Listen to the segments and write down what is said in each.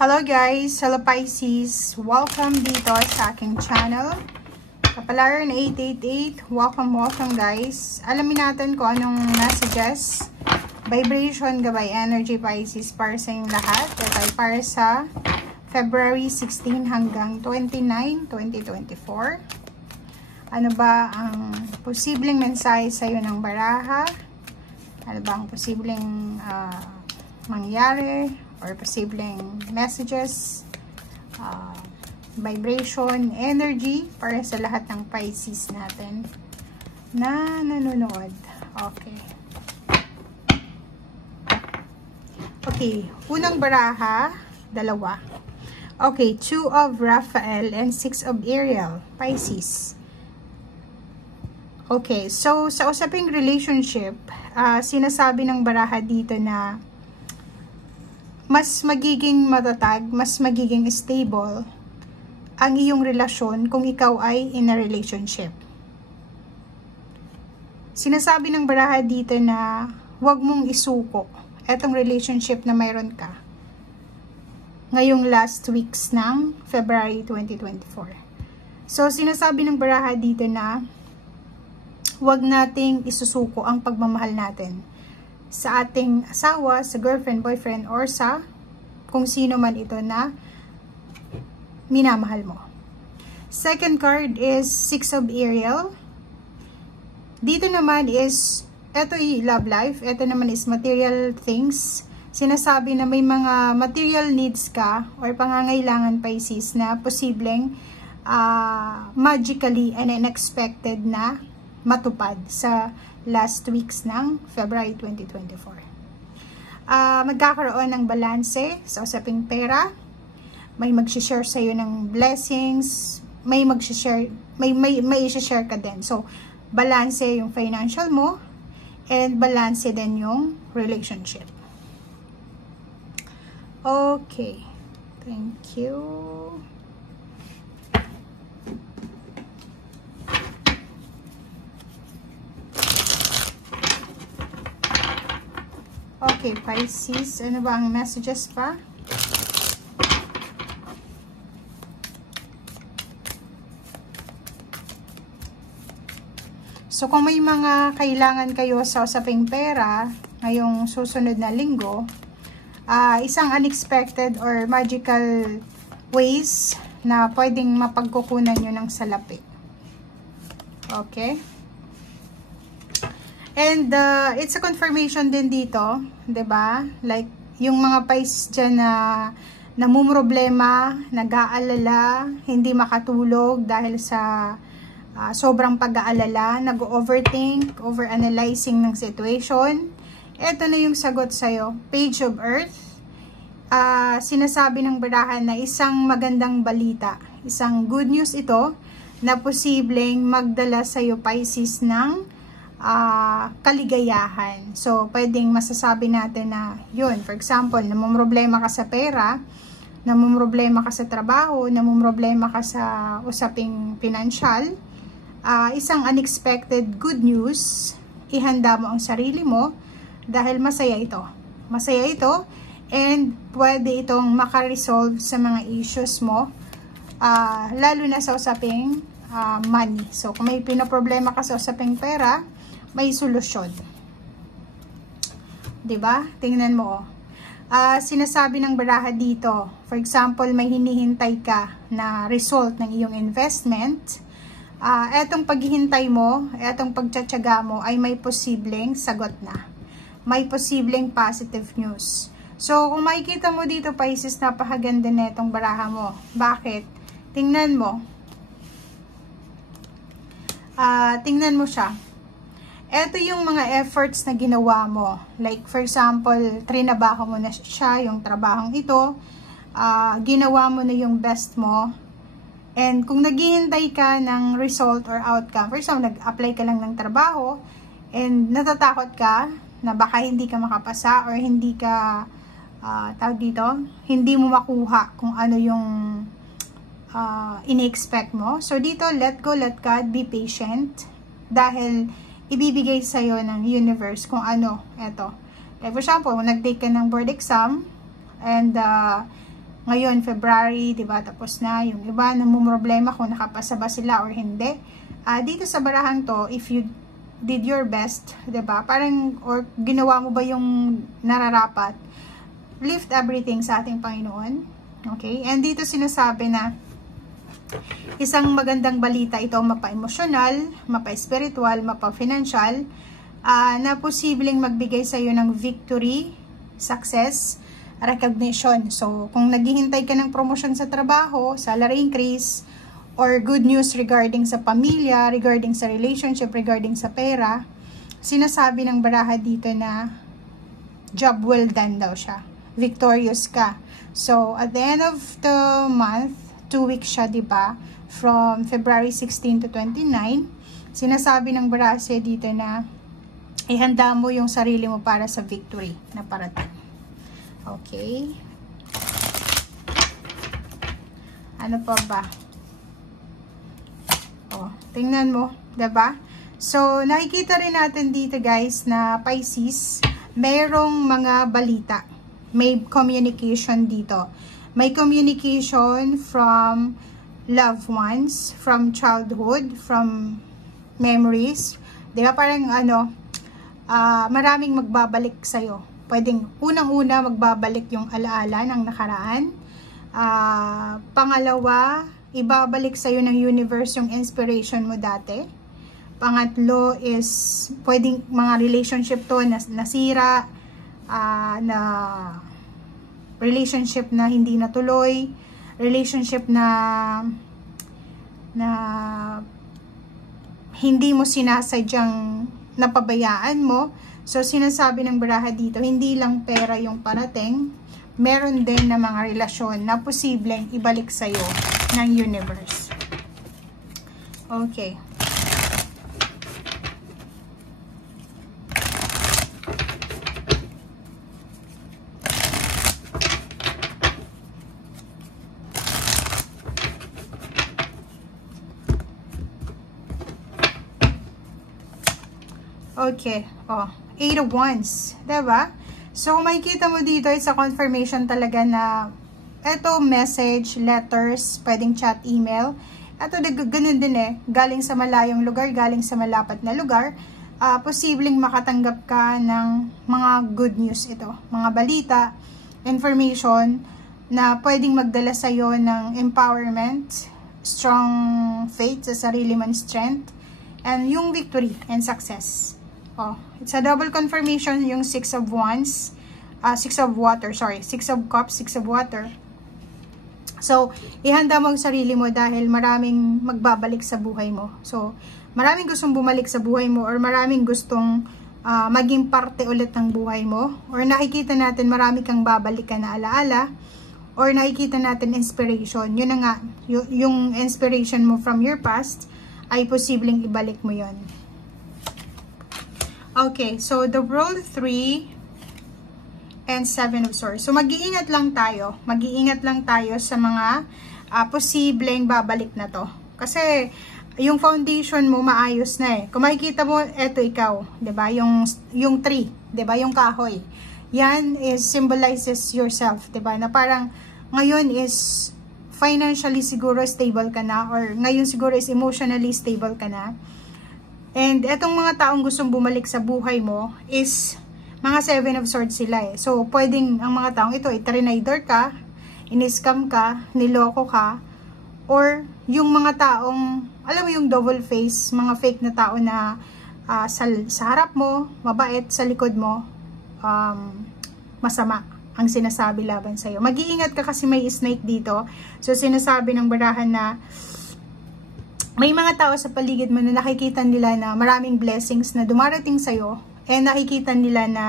Hello guys! Hello Pisces! Welcome dito sa aking channel. Kapalaran 888. Welcome guys. Alamin natin kung anong messages, vibration, gabay, energy Pisces para sa inyong lahat. Ito ay para sa February 16 hanggang 29, 2024. Ano ba ang posibleng mensahe sa iyo ng baraha? Ano ba ang posibleng mangyari or posibleng messages, vibration, energy para sa lahat ng Pisces natin na nanonood. Okay, unang baraha, dalawa. Okay, 2 of Raphael and 6 of Ariel, Pisces. Okay, so sa usaping relationship, sinasabi ng baraha dito na mas magiging matatag, mas magiging stable ang iyong relasyon kung ikaw ay in a relationship. Sinasabi ng baraha dito na huwag mong isuko etong relationship na mayroon ka ngayong last weeks ng February 2024. So, sinasabi ng baraha dito na huwag nating isusuko ang pagmamahal natin sa ating asawa, sa girlfriend, boyfriend, or sa kung sino man ito na minamahal mo. Second card is 6 of Ariel. Dito naman is, ito ay love life, ito naman is material things. Sinasabi na may mga material needs ka or pangangailangan Pisces na posibleng magically and unexpected na matupad sa last weeks ng February 2024. Magkakaroon ng balanse sa usaping pera. May mag-share sa iyo ng blessings, may mag-share, may i-share ka din. So, balanse yung financial mo and balanse din yung relationship. Okay. Thank you. Okay, Pisces. Ano ba ang messages pa? So, kung may mga kailangan kayo sa usaping pera ngayong susunod na linggo, isang unexpected or magical ways na pwedeng mapagkukunan nyo ng salapi. Okay? And it's a confirmation din dito, 'di ba? Like yung mga Pisces diyan na namumroblema, nag-aalala, hindi makatulog dahil sa sobrang pag-aalala, nag-overthink, overanalyzing ng situation. Ito na yung sagot sa iyo, Page of Earth. Sinasabi ng barahan na isang magandang balita, isang good news ito na posibleng magdala sa iyo Pisces ng kaligayahan. So, pwedeng masasabi natin na yun. For example, namumroblema ka sa pera, namumroblema ka sa trabaho, namumroblema ka sa usaping pinansyal, isang unexpected good news, ihanda mo ang sarili mo dahil masaya ito. Masaya ito and pwede itong makaresolve sa mga issues mo, lalo na sa usaping money. So, kung may pinoproblema ka sa usaping pera, may solusyon. 'Di ba? Tingnan mo. Sinasabi ng baraha dito, for example, may hinihintay ka na result ng iyong investment. Etong paghihintay mo, etong pagtsatsaga mo ay may posibleng sagot na. May posibleng positive news. So, kung makikita mo dito, Pisces, napakaganda na itong baraha mo. Bakit? Tingnan mo. Tingnan mo siya. Ito yung mga efforts na ginawa mo. Like, for example, trinabaho mo na siya, yung trabahong ito. Ginawa mo na yung best mo. And kung naghihintay ka ng result or outcome, for example, nag-apply ka lang ng trabaho, and natatakot ka na baka hindi ka makapasa or hindi ka, tawag dito, hindi mo makuha kung ano yung ini-expect mo. So, dito, let go, let God, be patient. Dahil ibibigay sa'yo ng universe kung ano, eto. Like for example, nag-take ka ng board exam and Ngayon, February, diba, tapos na. Yung iba, namumroblema kung nakapasa ba sila or hindi. Dito sa barahan to, if you did your best, diba, parang, or ginawa mo ba yung nararapat, lift everything sa ating Panginoon. Okay? And dito sinasabi na, isang magandang balita ito, mapa-emosyonal, mapa-spiritual, mapa-financial, na posibleng magbigay sa iyo ng victory, success, recognition. So, kung naghihintay ka ng promotion sa trabaho, salary increase, or good news regarding sa pamilya, regarding sa relationship, regarding sa pera, sinasabi ng baraha dito na job well done daw siya. Victorious ka. So, at the end of the month, 2 weeks siya, diba? From February 16 to 29, sinasabi ng baraha dito na ihanda mo yung sarili mo para sa victory na parating. Okay. Ano pa ba? Tingnan mo, diba? So, nakikita rin natin dito guys na Pisces, mayroong mga balita. May communication dito. May communication from loved ones, from childhood, from memories. Diba? Parang maraming magbabalik sa'yo. Pwedeng unang-una magbabalik yung alaala ng nakaraan. Pangalawa, ibabalik sa'yo ng universe yung inspiration mo dati. Pangatlo is, pwedeng mga relationship to na nasira, na relationship na hindi natuloy, relationship na hindi mo sinasadyang napabayaan mo. So, sinasabi ng baraha dito, hindi lang pera yung parating, meron din na mga relasyon na posibleng ibalik sa'yo ng universe. Okay. Okay. 8 of Wands. Diba? So, makikita mo dito sa confirmation talaga na eto, message, letters, pwedeng chat, email. Eto, ganun din galing sa malayong lugar, galing sa malapat na lugar. Posibleng makatanggap ka ng mga good news ito. Mga balita, information na pwedeng magdala sa'yo ng empowerment, strong faith sa sarili mong strength, and yung victory and success. It's a double confirmation yung 6 of Wands, 6 of Water, sorry, 6 of Cups, 6 of Water. So, ihanda mo ang sarili mo dahil maraming magbabalik sa buhay mo. So, maraming gustong bumalik sa buhay mo or maraming gustong maging parte ulit ng buhay mo. Or nakikita natin marami kang babalikan na alaala. Or nakikita natin inspiration. Yun na nga, yung inspiration mo from your past ay posibleng ibalik mo yon. Okay, so the World 3 and 7 of Swords. So, mag-iingat lang tayo. Mag-iingat lang tayo sa mga posibleng babalik na to. Kasi, yung foundation mo maayos na Kung makikita mo, eto ikaw. 'Di ba? Yung tree. 'Di ba? Yung kahoy. Yan is symbolizes yourself. 'Di ba? Na parang, ngayon is financially siguro stable ka na. Or ngayon siguro is emotionally stable ka na. And etong mga taong gustong bumalik sa buhay mo is mga 7 of Swords sila So, pwedeng ang mga taong ito ay trinidor ka, in-scam ka, niloko ka, or yung mga taong, alam mo yung double face, mga fake na tao na sa harap mo, mabait, sa likod mo, masama ang sinasabi laban sa'yo. Mag-iingat ka kasi may snake dito. So, sinasabi ng barahan na may mga tao sa paligid mo na nakikita nila na maraming blessings na dumarating sa'yo, and nakikita nila na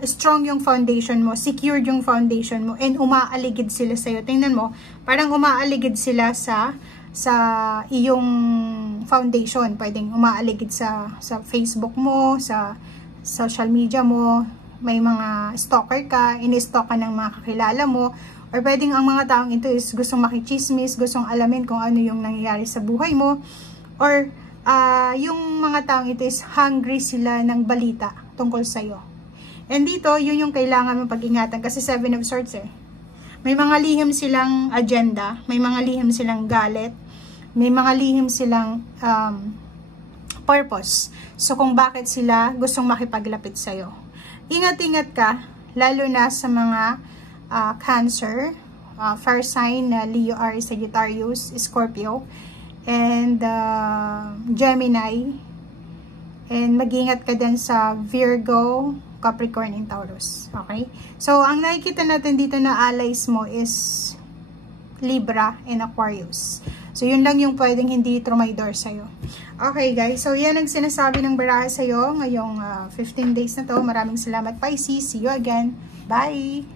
strong yung foundation mo, secured yung foundation mo, and umaaligid sila sa'yo. Tingnan mo, parang umaaligid sila sa iyong foundation. Pwedeng umaaligid sa Facebook mo, sa social media mo, may mga stalker ka, in-stalk ka ng mga kakilala mo, or pwedeng ang mga taong ito is gustong makichismis, gustong alamin kung ano yung nangyayari sa buhay mo, or yung mga taong ito is hungry sila ng balita tungkol sa'yo. And dito, yun yung kailangan mong pag-ingatan kasi 7 of Swords May mga lihim silang agenda, may mga lihim silang galit, may mga lihim silang purpose. So, kung bakit sila gustong makipaglapit sa'yo. Ingat-ingat ka, lalo na sa mga Cancer, fire sign na Leo, Aries, Sagittarius, Scorpio, and Gemini. And mag-ingat ka din sa Virgo, Capricorn, and Taurus. Okay? So, ang nakikita natin dito na allies mo is Libra and Aquarius. So, yun lang yung pwedeng hindi trumaydor sa'yo. Okay, guys. So, yan ang sinasabi ng baraha sa'yo ngayong 15 days na to. Maraming salamat, Pisces. See you again. Bye!